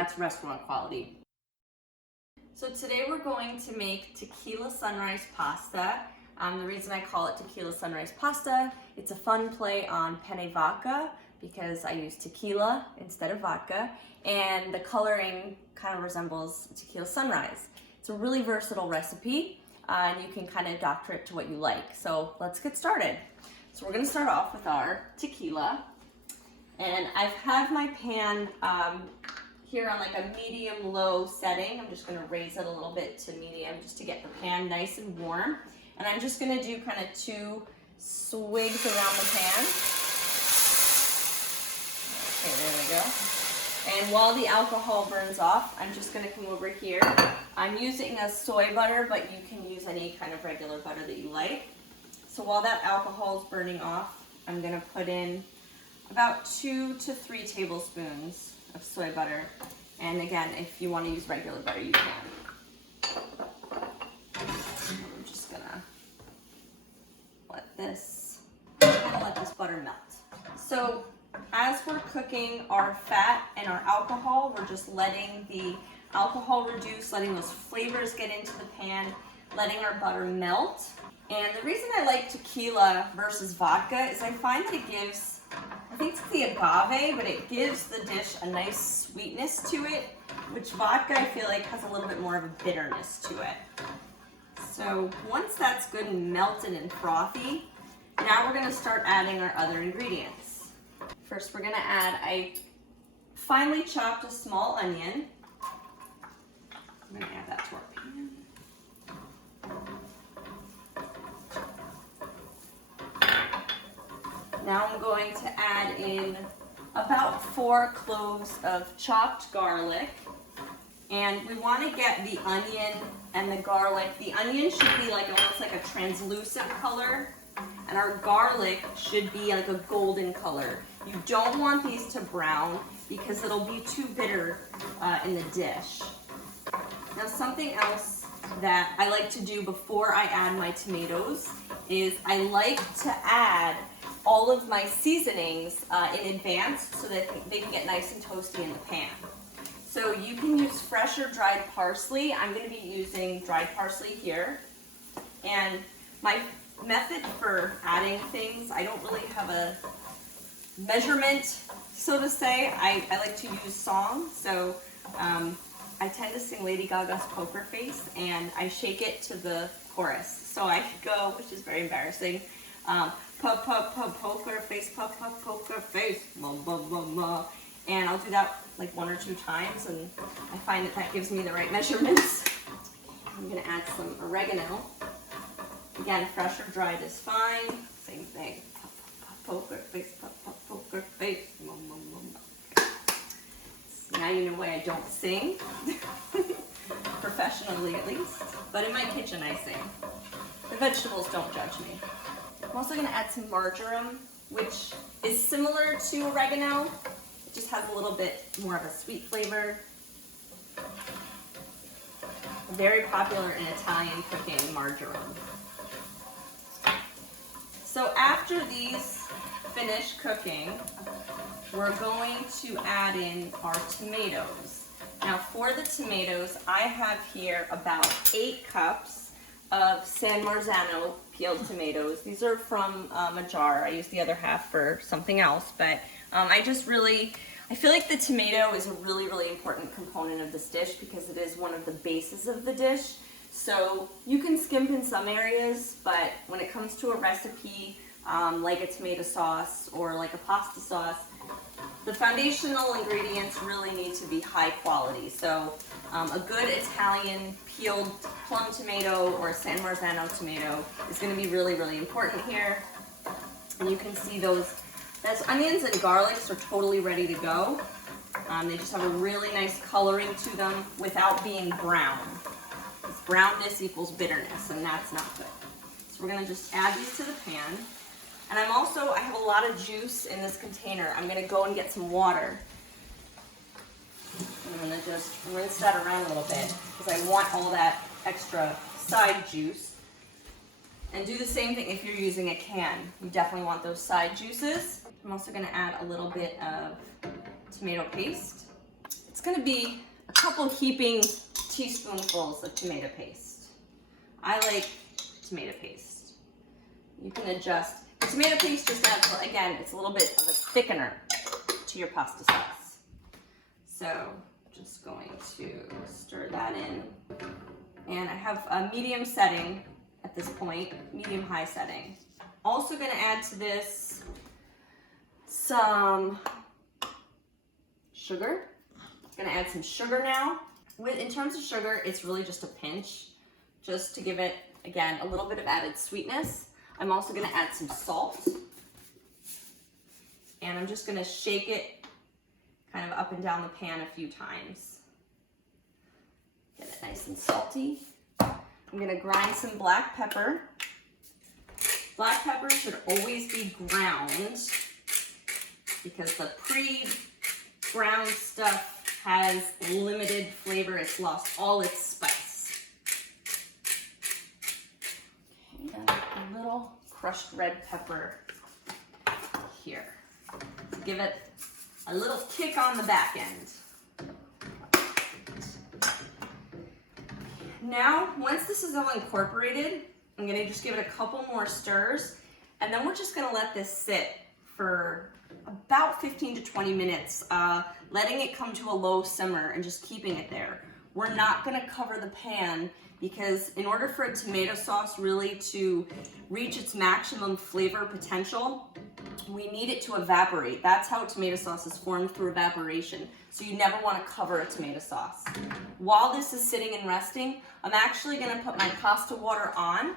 that's restaurant quality. So today we're going to make Tequila Sunrise Pasta. The reason I call it Tequila Sunrise Pasta, it's a fun play on penne vodka because I use tequila instead of vodka, and the coloring kind of resembles Tequila Sunrise. It's a really versatile recipe, and you can kind of doctor it to what you like. So let's get started. So we're gonna start off with our tequila, and I've had my pan here on like a medium-low setting. I'm just gonna raise it a little bit to medium just to get the pan nice and warm. And I'm just gonna do kind of 2 swigs around the pan. Okay, there we go. And while the alcohol burns off, I'm just gonna come over here. I'm using a soy butter, but you can use any kind of regular butter that you like. So while that alcohol is burning off, I'm gonna put in about 2 to 3 tablespoons of soy butter. And again, if you want to use regular butter, you can. I'm just gonna let this butter melt. So as we're cooking our fat and our alcohol, we're just letting the alcohol reduce, letting those flavors get into the pan, letting our butter melt. And the reason I like tequila versus vodka is I find that it gives, I think it's the agave, but it gives the dish a nice sweetness to it, which vodka I feel like has a little bit more of a bitterness to it. So once that's good and melted and frothy, now we're gonna start adding our other ingredients. First we're gonna add, I finely chopped a small onion. I'm gonna add that to our pan. Now I'm going to add in about 4 cloves of chopped garlic. And we want to get the onion and the garlic. The onion should be like almost like a translucent color, and our garlic should be like a golden color. You don't want these to brown because it'll be too bitter in the dish. Now something else that I like to do before I add my tomatoes is I like to add all of my seasonings in advance so that they can get nice and toasty in the pan. So you can use fresh or dried parsley. I'm going to be using dried parsley here. And my method for adding things, I don't really have a measurement, so to say. I like to use song. So I tend to sing Lady Gaga's Poker Face, and I shake it to the chorus. So I go, which is very embarrassing, pop, pop, pop, poker face, pop, pop, poker face, ma, ma, ma, ma. And I'll do that like 1 or 2 times, and I find that that gives me the right measurements. I'm gonna add some oregano. Again, fresh or dried is fine. Same thing. Pop, pop, pop, poker face, pop, pop, poker face, ma, ma, ma, ma. Okay. So now you know why I don't sing, professionally at least, but in my kitchen I sing. The vegetables don't judge me. I'm also going to add some marjoram, which is similar to oregano. It just has a little bit more of a sweet flavor. Very popular in Italian cooking, marjoram. So after these finish cooking, we're going to add in our tomatoes. Now for the tomatoes, I have here about 8 cups of San Marzano peeled tomatoes. These are from a jar. I use the other half for something else, but I feel like the tomato is a really, really important component of this dish because it is one of the bases of the dish. So you can skimp in some areas, but when it comes to a recipe like a tomato sauce or like a pasta sauce, the foundational ingredients really need to be high quality. So a good Italian peeled plum tomato or a San Marzano tomato is going to be really, really important here. And you can see those onions and garlics are totally ready to go. They just have a really nice coloring to them without being brown. This brownness equals bitterness, and that's not good. So we're going to just add these to the pan. And I have a lot of juice in this container. I'm going to go and get some water. I'm going to just rinse that around a little bit because I want all that extra side juice. And do the same thing if you're using a can. You definitely want those side juices. I'm also going to add a little bit of tomato paste. It's it's gonna be a couple heaping teaspoonfuls of tomato paste. I like tomato paste. You can adjust. The tomato paste just adds, again, it's a little bit of a thickener to your pasta sauce. So just going to stir that in. And I have a medium setting at this point, medium-high setting. Also gonna add to this some sugar. Gonna add some sugar now. In terms of sugar, it's really just a pinch, just to give it, again, a little bit of added sweetness. I'm also gonna add some salt. And I'm just gonna shake it kind of up and down the pan a few times. Get it nice and salty. I'm gonna grind some black pepper. Black pepper should always be ground because the pre-ground stuff has limited flavor. It's lost all its spice. Okay, and a little crushed red pepper here to give it a little kick on the back end. Now, once this is all incorporated, I'm gonna just give it a couple more stirs, and then we're just gonna let this sit for about 15 to 20 minutes, letting it come to a low simmer and just keeping it there. We're not gonna cover the pan because in order for a tomato sauce really to reach its maximum flavor potential, we need it to evaporate. That's how tomato sauce is formed, through evaporation. So you never want to cover a tomato sauce. While this is sitting and resting, I'm actually going to put my pasta water on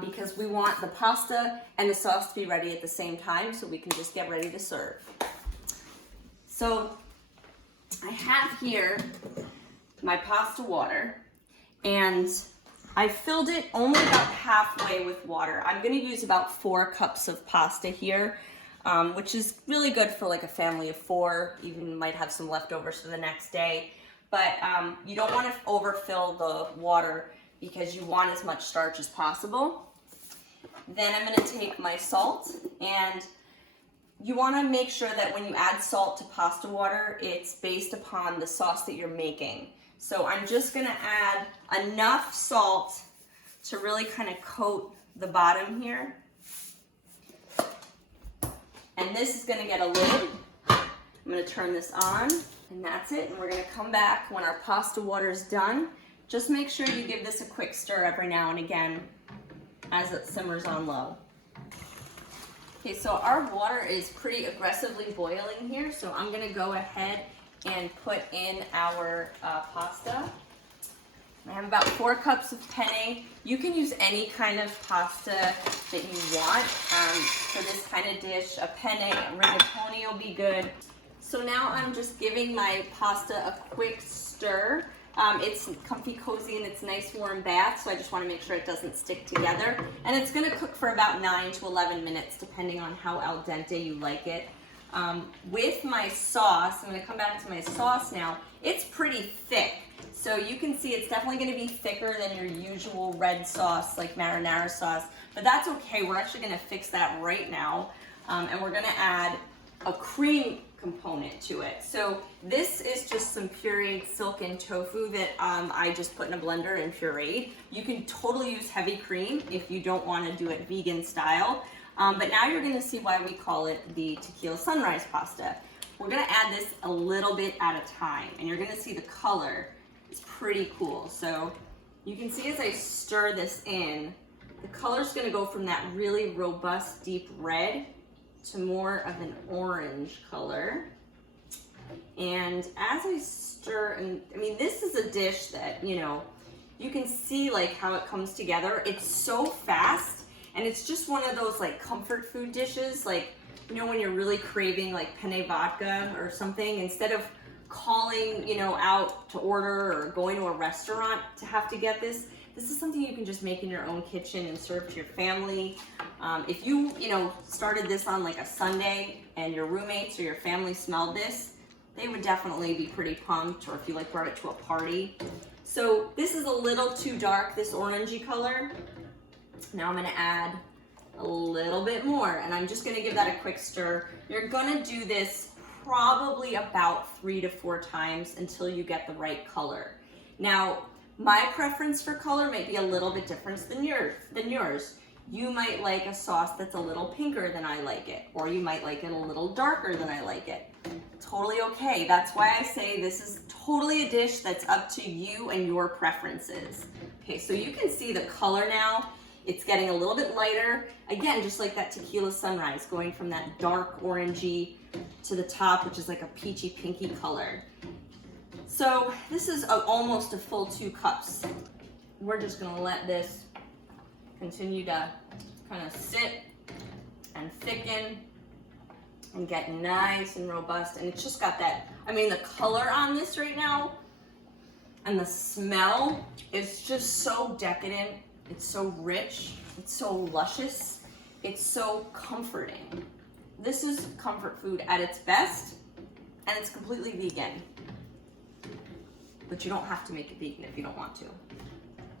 because we want the pasta and the sauce to be ready at the same time so we can just get ready to serve. So I have here my pasta water, and I filled it only about halfway with water. I'm going to use about 4 cups of pasta here, which is really good for like a family of 4. Even might have some leftovers for the next day. But you don't want to overfill the water because you want as much starch as possible. Then I'm going to take my salt, and you want to make sure that when you add salt to pasta water, it's based upon the sauce that you're making. So I'm just going to add enough salt to really kind of coat the bottom here. And this is going to get a lid. I'm going to turn this on, and that's it. And we're going to come back when our pasta water is done. Just make sure you give this a quick stir every now and again as it simmers on low. Okay, so our water is pretty aggressively boiling here, so I'm going to go ahead and put in our pasta. I have about 4 cups of penne. You can use any kind of pasta that you want for this kind of dish. A penne, a rigatoni will be good. So now I'm just giving my pasta a quick stir. It's comfy, cozy, and it's nice warm bath, so I just want to make sure it doesn't stick together. And it's going to cook for about 9 to 11 minutes, depending on how al dente you like it. With my sauce, I'm going to come back to my sauce now. It's pretty thick, so you can see it's definitely going to be thicker than your usual red sauce, like marinara sauce, but that's okay. We're actually going to fix that right now, and we're going to add a cream component to it. So this is just some pureed silken tofu that I just put in a blender and pureed. You can totally use heavy cream if you don't want to do it vegan style. But now you're going to see why we call it the Tequila Sunrise Pasta. We're going to add this a little bit at a time, and you're going to see the color is pretty cool. So you can see as I stir this in, the color's going to go from that really robust deep red to more of an orange color. And as I stir, and I mean, this is a dish that, you know, you can see like how it comes together. It's so fast. And it's just one of those like comfort food dishes, like, you know, when you're really craving like penne vodka or something, instead of calling, you know, out to order or going to a restaurant to have to get this, this is something you can just make in your own kitchen and serve to your family. If you know, started this on like a Sunday and your roommates or your family smelled this, they would definitely be pretty pumped, or if you like brought it to a party. So this is a little too dark, this orangey color. Now I'm going to add a little bit more, and I'm just going to give that a quick stir. You're going to do this probably about 3 to 4 times until you get the right color. Now, my preference for color might be a little bit different than yours. You might like a sauce that's a little pinker than I like it, or you might like it a little darker than I like it. Totally okay. That's why I say this is totally a dish that's up to you and your preferences. Okay, so you can see the color now. It's getting a little bit lighter. Again, just like that Tequila Sunrise, going from that dark orangey to the top, which is like a peachy pinky color. So this is almost a full 2 cups. We're just gonna let this continue to kind of sit and thicken and get nice and robust. And it's just got that, I mean, the color on this right now and the smell is just so decadent. It's so rich, it's so luscious, it's so comforting. This is comfort food at its best, and it's completely vegan. But you don't have to make it vegan if you don't want to.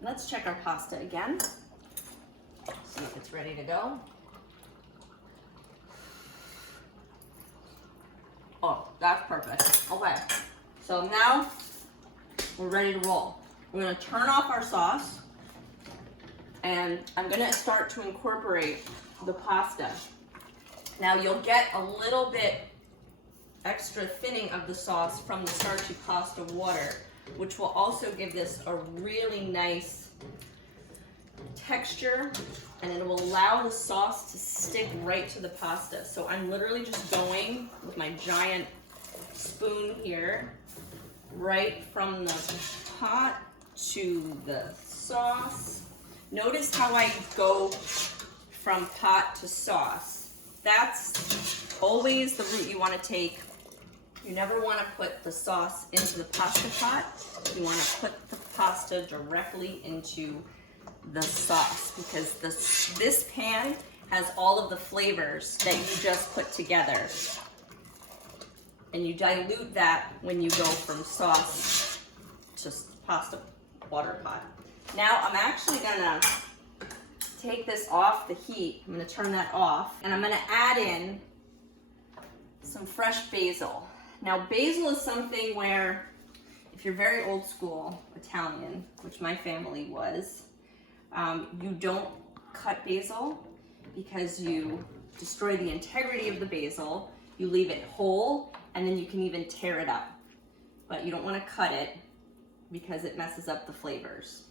Let's check our pasta again. See if it's ready to go. Oh, that's perfect. Okay, so now we're ready to roll. We're gonna turn off our sauce, and I'm gonna start to incorporate the pasta. Now you'll get a little bit extra thinning of the sauce from the starchy pasta water, which will also give this a really nice texture, and it will allow the sauce to stick right to the pasta. So I'm literally just going with my giant spoon here, right from the pot to the sauce. Notice how I go from pot to sauce. That's always the route you want to take. You never want to put the sauce into the pasta pot. You want to put the pasta directly into the sauce, because this pan has all of the flavors that you just put together. And you dilute that when you go from sauce to pasta water pot. Now I'm actually gonna take this off the heat. I'm gonna turn that off, and I'm gonna add in some fresh basil. Now basil is something where, if you're very old school Italian, which my family was, you don't cut basil because you destroy the integrity of the basil. You leave it whole, and then you can even tear it up. But you don't want to cut it because it messes up the flavors.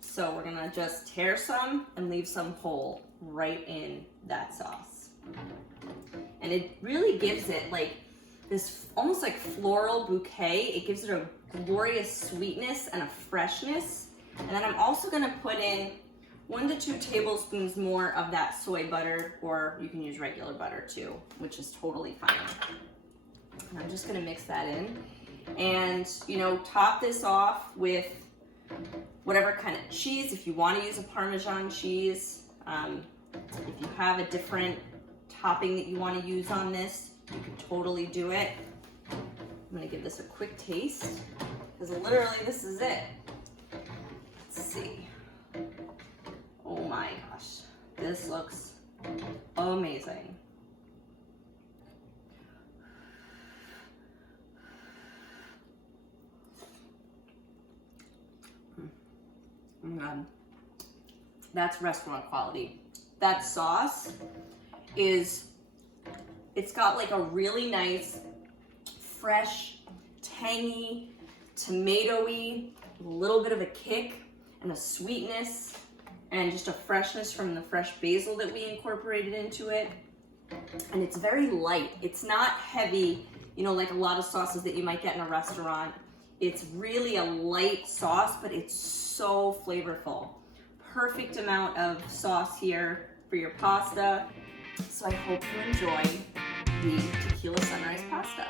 So we're gonna just tear some and leave some whole right in that sauce. And it really gives it like this almost like floral bouquet. It gives it a glorious sweetness and a freshness. And then I'm also gonna put in 1 to 2 tablespoons more of that soy butter, or you can use regular butter too, which is totally fine. And I'm just gonna mix that in. And, you know, top this off with whatever kind of cheese. If you want to use a Parmesan cheese, if you have a different topping that you want to use on this, you can totally do it. I'm gonna give this a quick taste, because literally this is it. Let's see. Oh my gosh, this looks amazing. Oh my God, that's restaurant quality. That sauce it's got like a really nice, fresh, tangy, tomatoey, a little bit of a kick and a sweetness and just a freshness from the fresh basil that we incorporated into it. And it's very light. It's not heavy, you know, like a lot of sauces that you might get in a restaurant. It's really a light sauce, but it's so flavorful. Perfect amount of sauce here for your pasta. So I hope you enjoy the Tequila Sunrise Pasta.